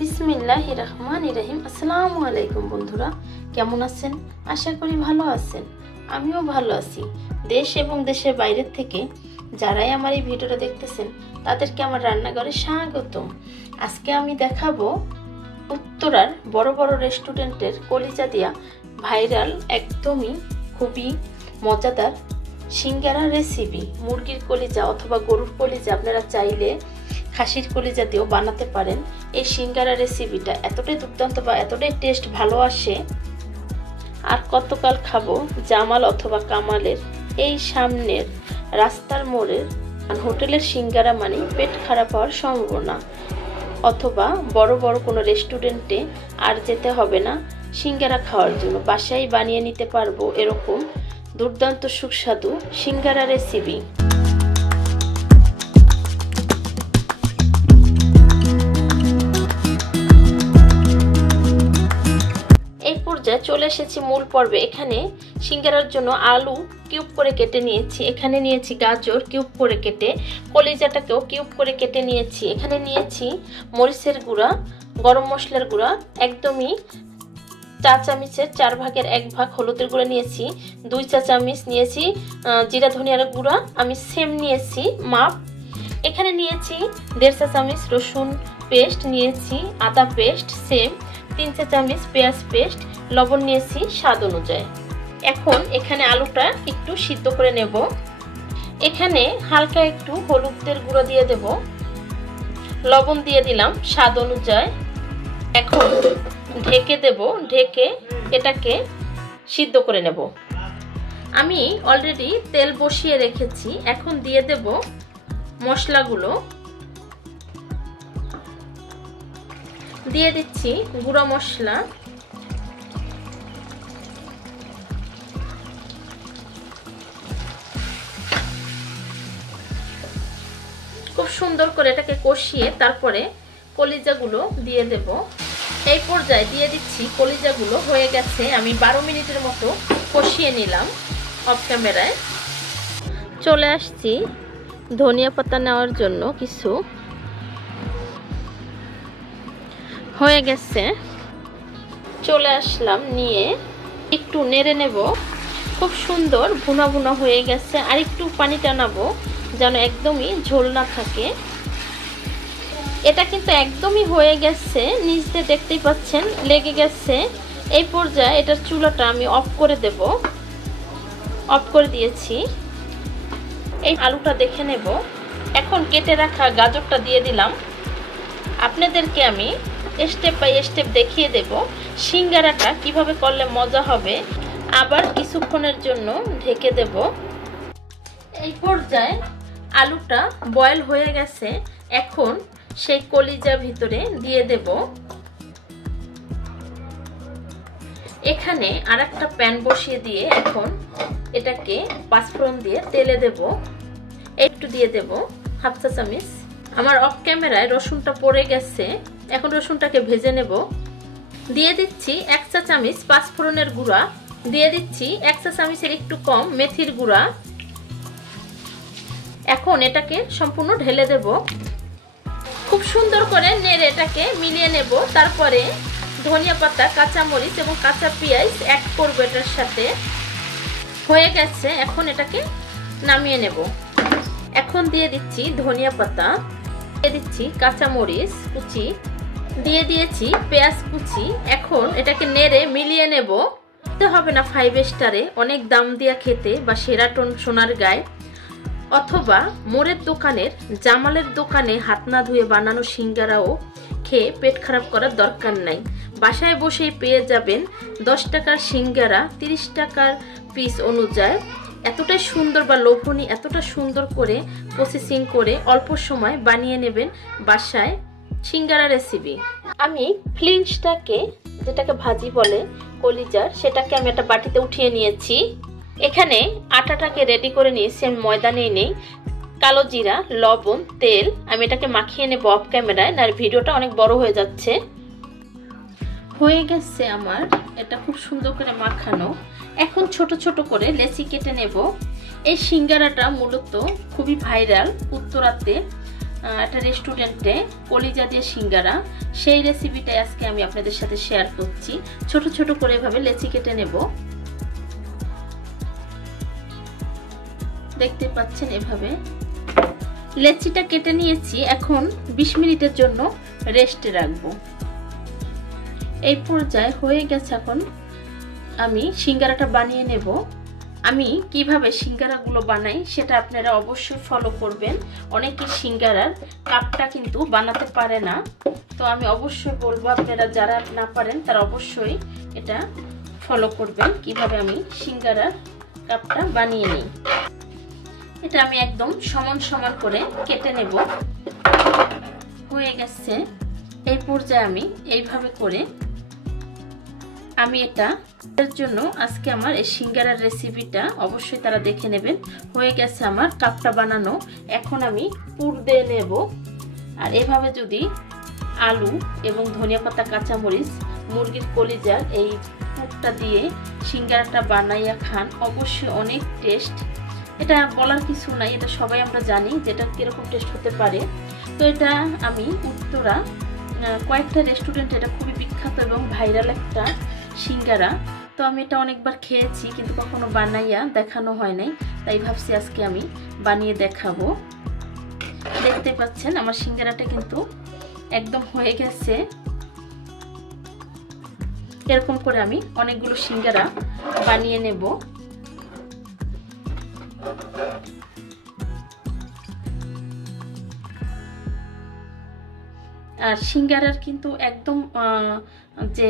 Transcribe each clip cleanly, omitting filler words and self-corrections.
বিসমিল্লাহির রহমানির রহিম। আসসালামু আলাইকুম বন্ধুরা, কেমন আছেন? আশা করি ভালো আছেন। আমিও ভালো আছি। দেশ এবং দেশের বাইরের থেকে যারাই আমার এই ভিডিওটা দেখতেছেন তাদেরকে আমার রান্নাঘরে স্বাগতম। আজকে আমি দেখাবো উত্তরার বড় বড় রেস্টুরেন্টের কলিজা দিয়া ভাইরাল একদমই খুবই মজাদার সিঙ্গারা রেসিপি। মুরগির কলিজা অথবা গরুর কলিজা আপনারা চাইলে খাসির কলিজা দিয়েও বানাতে পারেন। এই সিঙ্গারা রেসিপিটা এতটাই দুর্দান্ত বা এতটাই টেস্ট ভালো আসে, আর কতকাল খাবো জামাল অথবা কামালের এই সামনের রাস্তার মোড়ের হোটেলের সিঙ্গারা মানে পেট খারাপ হওয়ার সম্ভাবনা। অথবা বড় বড় কোনো রেস্টুরেন্টে আর যেতে হবে না সিঙ্গারা খাওয়ার জন্য, বাসায় বানিয়ে নিতে পারবো এরকম দুর্দান্ত সুস্বাদু সিঙ্গারা রেসিপি। চলে এসেছি মূল পর্বে। এখানে সিঙ্গারার জন্য আলু কিউব করে কেটে নিয়েছি, এখানে নিয়েছি গাজর কিউব করে কেটে, কলিজাটাকেও কিউব করে কেটে নিয়েছি। এখানে নিয়েছি মরিচের গুঁড়া, গরম মশলার গুঁড়া একদমই 4 চামচের 4 ভাগের 1 ভাগ, হলুদের গুঁড়া নিয়েছি 2 চা চামচ, নিয়েছি জিরা ধনিয়ার গুঁড়া আমি সেম নিয়েছি মাপ। এখানে নিয়েছি 1.5 চা চামচ রসুন পেস্ট, নিয়েছি আদা পেস্ট সেম 3 চা চামচ, পেঁয়াজ পেস্ট, লবণ নিয়েছি স্বাদ অনুযায়ী। এখন এখানে আলুটা একটু সিদ্ধ করে নেব। এখানে হালকা একটু হলুদের গুঁড়ো দিয়ে দেব, লবণ দিয়ে দিলাম স্বাদ অনুযায়ী। এখন ঢেকে দেব, ঢেকে এটাকে সিদ্ধ করে নেব। আমি অলরেডি তেল বসিয়ে রেখেছি, এখন দিয়ে দেব মশলাগুলো। দিয়ে দিচ্ছি গুঁড়ো মশলা, খুব সুন্দর করে এটাকে কষিয়ে তারপরে কলিজাগুলো দিয়ে দেব। এই পর্যায়ে দিয়ে দিচ্ছি কলিজাগুলো হয়ে গেছে, আমি 12 মিনিটের মতো কষিয়ে নিলাম অফ ক্যামেরায়। চলে আসছি ধনিয়া পাতা নেওয়ার জন্য, কিছু হয়ে গেছে, চলে আসলাম নিয়ে একটু নেড়ে নেব। খুব সুন্দর ভুনা ভুনা হয়ে গেছে, আর একটু পানি টানাবো যেন একদমই ঝোল না থাকে। এটা কিন্তু একদমই হয়ে গেছে, নিচ দিয়ে দেখতেই পাচ্ছেন লেগে গেছে। এই পর্যায়ে এটার চুলাটা আমি অফ করে দেব, অফ করে দিয়েছি। এই আলুটা দেখে নেব। এখন কেটে রাখা গাজরটা দিয়ে দিলাম। আপনাদেরকে আমি স্টেপ বাই স্টেপ দেখিয়ে দেব সিঙ্গারাটা কিভাবে করলে মজা হবে। আবার কিছুক্ষণের জন্য ঢেকে দেব। এই পর্যায়ে আলুটা বয়েল হয়ে গেছে, এখন সেই কলিজা ভিতরে দিয়ে দেব। এখানে আরেকটা প্যান বসিয়ে দিয়ে এখন এটাকে পাঁচফোড়ন দিয়ে তেলে দেব। একটু দিয়ে দেব 1/2 চা চামচ। আমার অফ ক্যামেরায় রসুনটা পড়ে গেছে, এখন রসুনটাকে ভেজে নেব। দিয়ে দিচ্ছি 1 চা চামচ পাঁচফোড়নের গুঁড়া, দিয়ে দিচ্ছি 1 চা চামচের একটু কম মেথির গুঁড়া। এখন এটাকে সম্পূর্ণ ঢেলে দেব। খুব সুন্দর করে নেড়ে এটাকে মিলিয়ে নেব। তারপরে ধনিয়া পাতা, কাঁচা মরিচ এবং কাঁচা পেঁয়াজ অ্যাড করব এটার সাথে। হয়ে গেছে, এখন এটাকে নামিয়ে নেব। এখন দিয়ে দিচ্ছি ধনিয়া পাতা, দিয়ে দিচ্ছি কাঁচা মরিচ কুচি, দিয়ে দিয়েছি পেঁয়াজ কুচি। এখন এটাকে নেড়ে মিলিয়ে নেব। হবে না 5 স্টারে অনেক দাম দিয়া খেতে বা সেরাটন সোনার গায়ে অথবা মোড়ের দোকানের জামালের দোকানে হাত না ধুয়ে বানানো সিঙ্গারাও খেয়ে পেট খারাপ করার দরকার নাই। বাসায় বসেই পেয়ে যাবেন 10 টাকার সিঙ্গারা 30 টাকার পিস অনুযায়ী। এতটাই সুন্দর বা লোভনীয়, এতটা সুন্দর করে প্রসেসিং করে অল্প সময় বানিয়ে নেবেন বাসায় সিঙ্গারা রেসিপি। আমি ফ্লিঞ্চটাকে, যেটাকে ভাজি বলে কলিজার, সেটাকে আমি একটা বাটিতে উঠিয়ে নিয়েছি। এখানে আটাটাকে রেডি করে নিয়েছি, আমি ময়দা নিয়ে নেই, কালো জিরা, লবণ, তেল। আমি এটাকে মাখিয়ে নেব অফ ক্যামেরায়, না ভিডিওটা অনেক বড় হয়ে যাচ্ছে। হয়ে গেছে আমার এটা খুব সুন্দর করে মাখানো। এখন ছোট ছোট করে লেচি কেটে নেব। এই সিঙ্গারাটা মূলত খুবই ভাইরাল উত্তরাতে, একটা রেস্টুরেন্টে কলিজা দিয়ে সিঙ্গারা, সেই রেসিপিটাই আজকে আমি আপনাদের সাথে শেয়ার করছি। ছোট ছোট করে এভাবে লেচি কেটে নেব, দেখতে পাচ্ছেন এভাবে লেচিটা কেটে নিয়েছি। এখন 20 মিনিটের জন্য রেস্টে রাখবো। এই পর্যায়ে হয়ে গেছে। এখন আমি সিঙ্গারাটা বানিয়ে নেব। আমি কিভাবে সিঙ্গারাগুলো বানাই সেটা আপনারা অবশ্যই ফলো করবেন। অনেকে সিঙ্গারার কাপটা কিন্তু বানাতে পারে না, তো আমি অবশ্যই বলবো আপনারা যারা না পারেন তারা অবশ্যই এটা ফলো করবেন, কিভাবে আমি সিঙ্গারার কাপটা বানিয়ে নিই। এটা আমি একদম সমান সমান করে কেটে নেব। হয়ে গেছে। এই পর্যায়ে আমি এইভাবে করে আমি এটার জন্য আজকে আমার এই সিঙ্গারার রেসিপিটা অবশ্যই তারা দেখে নেবেন। হয়ে গেছে আমার কাপটা বানানো। এখন আমি পুর দিয়ে নেব। আর এভাবে যদি আলু এবং ধনিয়া পাতা, কাঁচামরিচ, মুরগির কলিজার এই পুরটা দিয়ে সিঙ্গারাটা বানাইয়া খান, অবশ্যই অনেক টেস্ট। এটা বলার কিছু নাই, এটা সবাই আমরা জানি যেটা কিরকম টেস্ট হতে পারে। তো এটা আমি উত্তরা কয়েকটা রেস্টুরেন্টে এটা খুবই বিখ্যাত এবং ভাইরাল একটা সিঙ্গারা। তো আমি এটা অনেকবার খেয়েছি কিন্তু কখনো বানাইয়া দেখানো হয় নাই, তাই ভাবছি আজকে আমি বানিয়ে দেখাবো। দেখতে পাচ্ছেন আমার সিঙ্গারাটা কিন্তু একদম হয়ে গেছে। এরকম করে আমি অনেকগুলো সিঙ্গারা বানিয়ে নেব। আর সিঙ্গারার কিন্তু একদম যে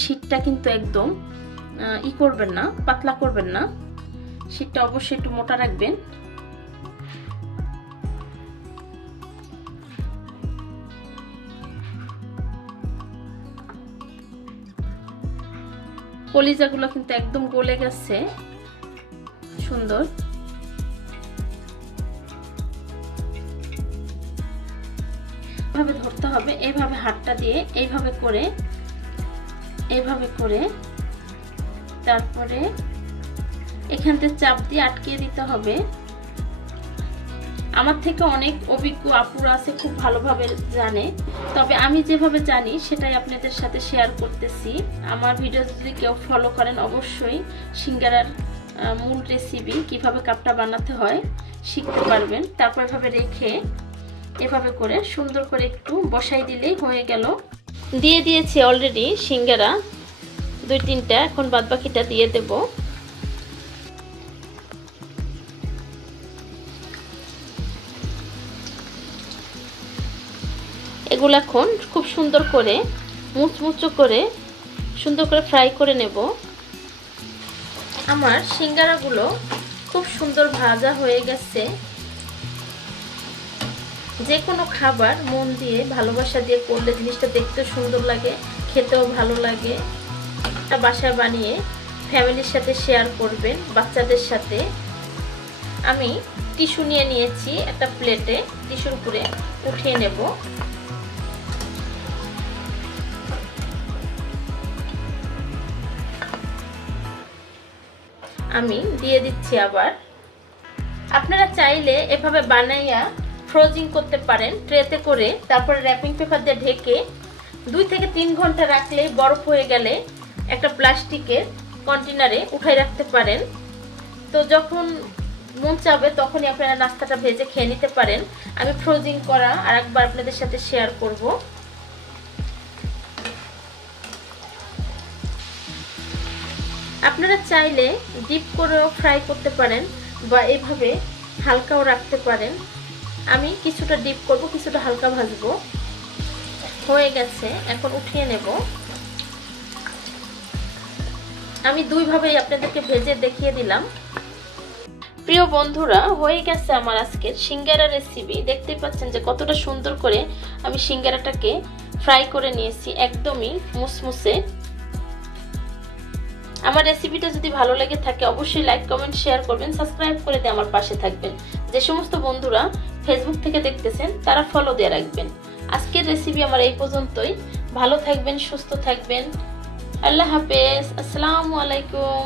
শীতটা কিন্তু একদম করবেন না, পাতলা করবেন না, শীতটা অবশ্যই একটু মোটা রাখবেন। কলিজাগুলো কিন্তু একদম গলে গেছে, সুন্দর। এইভাবে ধরতে হবে, এইভাবে হাতটা দিয়ে এইভাবে করে তারপরে এখান থেকে চাপ দিয়ে আটকিয়ে দিতে হবে। আমার থেকে অনেক অভিজ্ঞ আপুরা আছে, খুব ভালোভাবে জানে, তবে আমি যেভাবে জানি সেটাই আপনাদের সাথে শেয়ার করতেছি। আমার ভিডিও যদি কেউ ফলো করেন অবশ্যই সিঙ্গারার মূল রেসিপি কিভাবে কাপটা বানাতে হয় শিখতে পারবেন। তারপর এভাবে রেখে এভাবে করে সুন্দর করে একটু বসাই দিলেই হয়ে গেল। দিয়ে দিয়েছি অলরেডি সিঙ্গারা 2-3টা, এখন বাদ বাকিটা দিয়ে দেব। এগুলো এখন খুব সুন্দর করে মুচমুচো করে সুন্দর করে ফ্রাই করে নেব। আমার সিঙ্গারাগুলো খুব সুন্দর ভাজা হয়ে গেছে। যে কোনো খাবার মন দিয়ে ভালোবাসা দিয়ে করলে জিনিসটা দেখতে সুন্দর লাগে, খেতেও ভালো লাগে। এটা বাসায় বানিয়ে ফ্যামিলির সাথে শেয়ার করবেন, বাচ্চাদের সাথে। আমি টিস্যু নিয়ে নিয়েছি একটা প্লেটে, টিস্যুর উপরে উঠিয়ে নেব। আমি দিয়ে দিচ্ছি আবার। আপনারা চাইলে এভাবে বানাইয়া ফ্রোজিং করতে পারেন ট্রেতে করে, তারপরে র্যাপিং পেপার দিয়ে ঢেকে 2 থেকে 3 ঘন্টা রাখলে বরফ হয়ে গেলে একটা প্লাস্টিকের কন্টেনারে উঠাই রাখতে পারেন। তো যখন মন চাবে তখনই আপনারা নাস্তাটা ভেজে খেয়ে নিতে পারেন। আমি ফ্রোজিং করা আরেকবার আপনাদের সাথে শেয়ার করব। আপনারা চাইলে ডিপ করেও ফ্রাই করতে পারেন বা এভাবে হালকাও রাখতে পারেন। আমি কিছুটা ডিপ করব, কিছুটা হালকা ভাজবো। হয়ে গেছে, এখন উঠিয়ে নেব। আমি 2 ভাবেই আপনাদেরকে ভেজে দেখিয়ে দিলাম। প্রিয় বন্ধুরা, হয়ে গেছে আমার আজকের সিঙ্গারা রেসিপি। দেখতেই পাচ্ছেন যে কতটা সুন্দর করে আমি সিঙ্গারাটাকে ফ্রাই করে নিয়েছি, একদমই মুসমুসে। আমার রেসিপিটা যদি ভালো লেগে থাকে অবশ্যই লাইক, কমেন্ট, শেয়ার করবেন, সাবস্ক্রাইব করে দিয়ে আমার পাশে থাকবেন। যে সমস্ত বন্ধুরা ফেসবুক থেকে দেখতেছেন তারা ফলো দিয়ে রাখবেন। আজকের রেসিপি আমার এই পর্যন্তই। ভালো থাকবেন, সুস্থ থাকবেন। আল্লাহ হাফেজ। আসসালামু আলাইকুম।